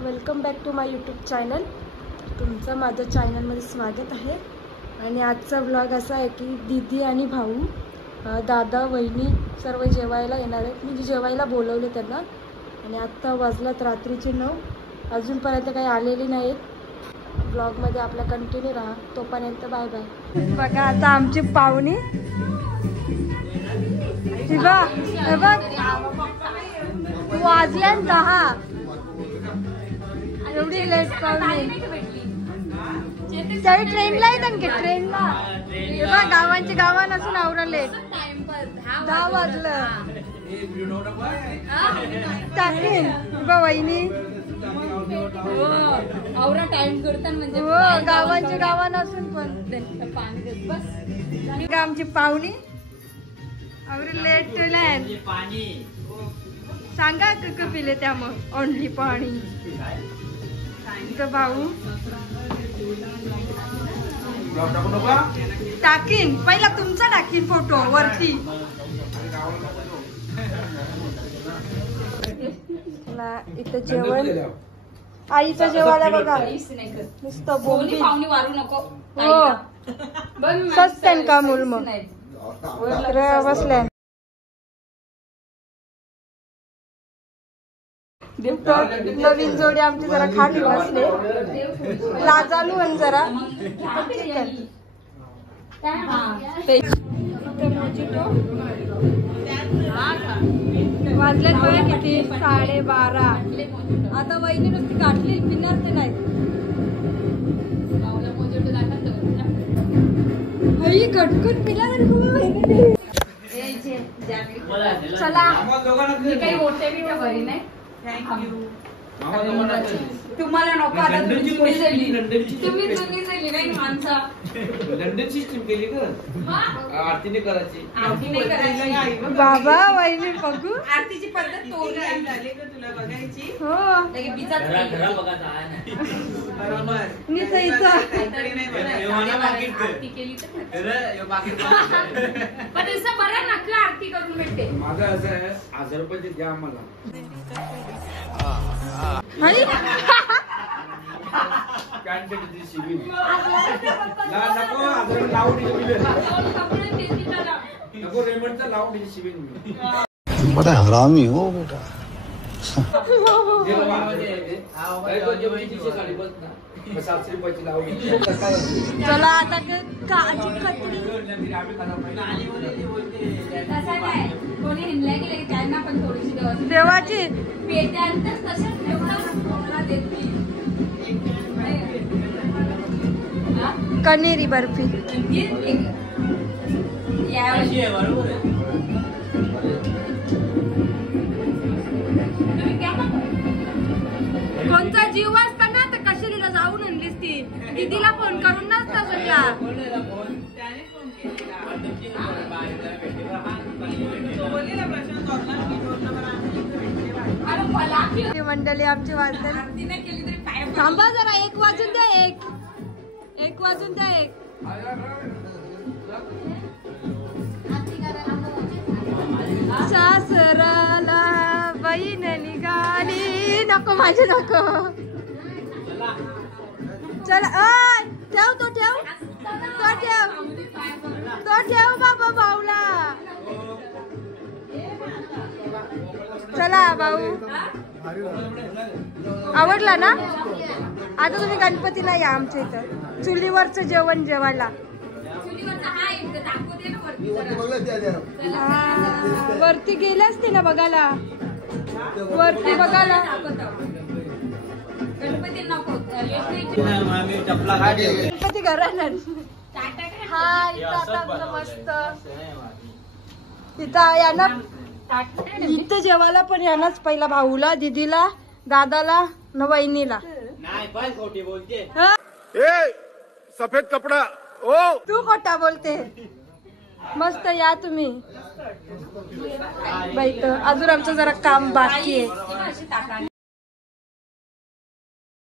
नमस्कार, welcome back to my YouTube channel. तुमचं माझ्या चॅनलमध्ये स्वागत आहे। आणि आजचा व्लॉग असा आहे की दीदी आणि भाऊ, दादा, वहिनी सर्व जेवायला येणार आहेत। मी जेवायला बोलवले त्यांना आणि आत्ता वाजलात रात्रीचे 9, अजूनपर्यंत काही आलेले नाहीत। व्लॉगमध्ये आपल्या कंटिन्यू राहा, तोपर्यंत बाय बाय। बघा आता आमची पाहुणी वाजल्या 10, एवढी लेट पाहुणे तरी ट्रेनला येतात की ट्रेनला गावांची गावा नसून आवरा लेट 10 वाजलं टाकेन वहिनी आवरा टाइम करतात म्हणजे गावांची गावा नसून पण पाणी बस आमची पाहुणी आवरी लेट पाणी सांगा का पिले त्या मग ओनली पाणी भाऊ टाकीन पहिला तुमचा टाकीन फोटो वरती। इथं जेवण आईचं जेवायला बघा नुसतं बोंबी पाहुणी वारू नको हो सस्तेन का मूल मग बसल्या नवीन जोडी आमची जरा खाली बसले लाजालू आणि जरा वाजल्यात बघा किती 12:30। आता वहिनी नुसती काढली पिणार ते नाही कटकट पिला चला काही मोठे बी बरी नाही तुम्हाला नको आता तुम्ही जुनी झाली नाही माणसा लंडन सिस्टम केली का आरतीने करायची आरती नाही करायची बाबा वहिनी बघू आरतीची पद्धत तोडली झाली का तुला बघायची हो लगे बिजात घरा बघायचा आहे बरोबर आरती केली तर पण असं बरं नकला आरती करून भेटते माझं असं आहे 1000 रुपये द्या आम्हाला नको रेमंडचा लावून शिबिंग बड़ा हरामी हो बेटा। चला आता काची कत्री कोणी हिंडल्या गेले त्यांना पण थोडीशी देवाची पेट्यानंतर तसंच ठेवला देत कनेरी बर्फी कोणता जीव असता ना तर कशाला जाऊन आणलीस ती दीदीला फोन करून नसता सगळा मंडळी आमची वाजता थांबा जरा 1 वाजून द्या 1 वाजून द्या 1 सासराला बहीण निघाली नको माझे नको चला ठेव तो ठेव बाबा भाऊला चला भाऊ आवडला ना। आता तुम्ही गणपतीला या आमच्या इथं चुलीवरचं जेवण जेवायला वरती गेले असते ना बघायला वरती बघायला गणपती घरात हा इथं आता मस्त इथं यांना इथं जेवायला पण यानाच पहिला भाऊला दीदीला दादाला न वहिनीला सफेद कपड़ा ओ तू खोटा बोलते मस्त या तुम्ही बाई अजून आमचं जरा काम बाकी आहे